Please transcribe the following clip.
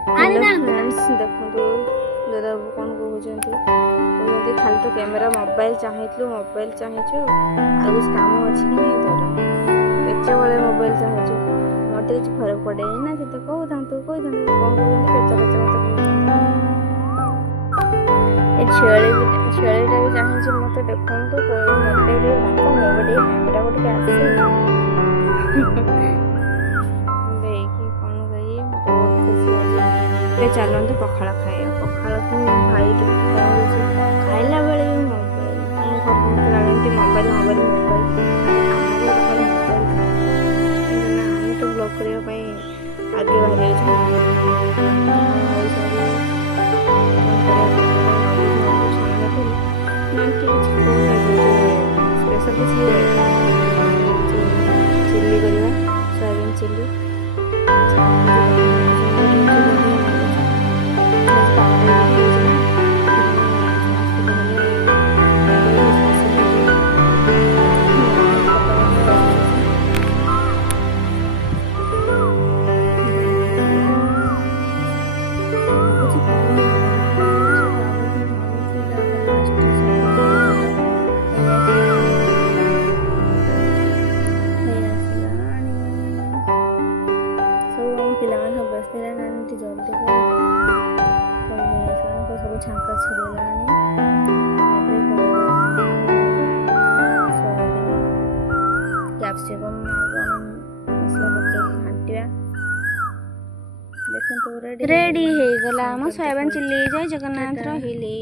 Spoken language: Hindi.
फ्रेंड्स देखो दादा कौन कहते खाली तो कैमेरा मोबाइल चाहिए मोबाइल चाहिए आ कुछ काम अच्छी कि नहीं तोर केतवे मोबाइल चाहिए मत किसी फरक पड़े ना से तो कहता तू कौन कहते छेलीटा भी चाहिए मत देखो मत कैमेरा को चलते पखाड़ खाइए पखाड़ को भाई खाइला बेले भी मोबाइल मोबाइल मोबाइल मोबाइल आम तो ब्लॉग करने आगे स्पेशल चिल्ली करवा सोयाबीन चिल्ली ପିଲାମାନେ ସବୁ ବ୍ୟସ୍ତ ହେଲାଣି ଜଲ୍ଦି ସବୁ ଛାଙ୍କା ଛିଡ଼ିଗଲାଣି କ୍ୟାପ୍ସିକମ୍ ଆଉ କ'ଣ ମସଲା ପକାଇକି ଘାଣ୍ଟିବା ଦେଖନ୍ତୁ ରେଡ଼ି ହେଇଗଲା ଆମ ସୋୟାବିନ୍ ଚିଲ୍ଲି। ଜୟ ଜଗନ୍ନାଥ ରହିଲି।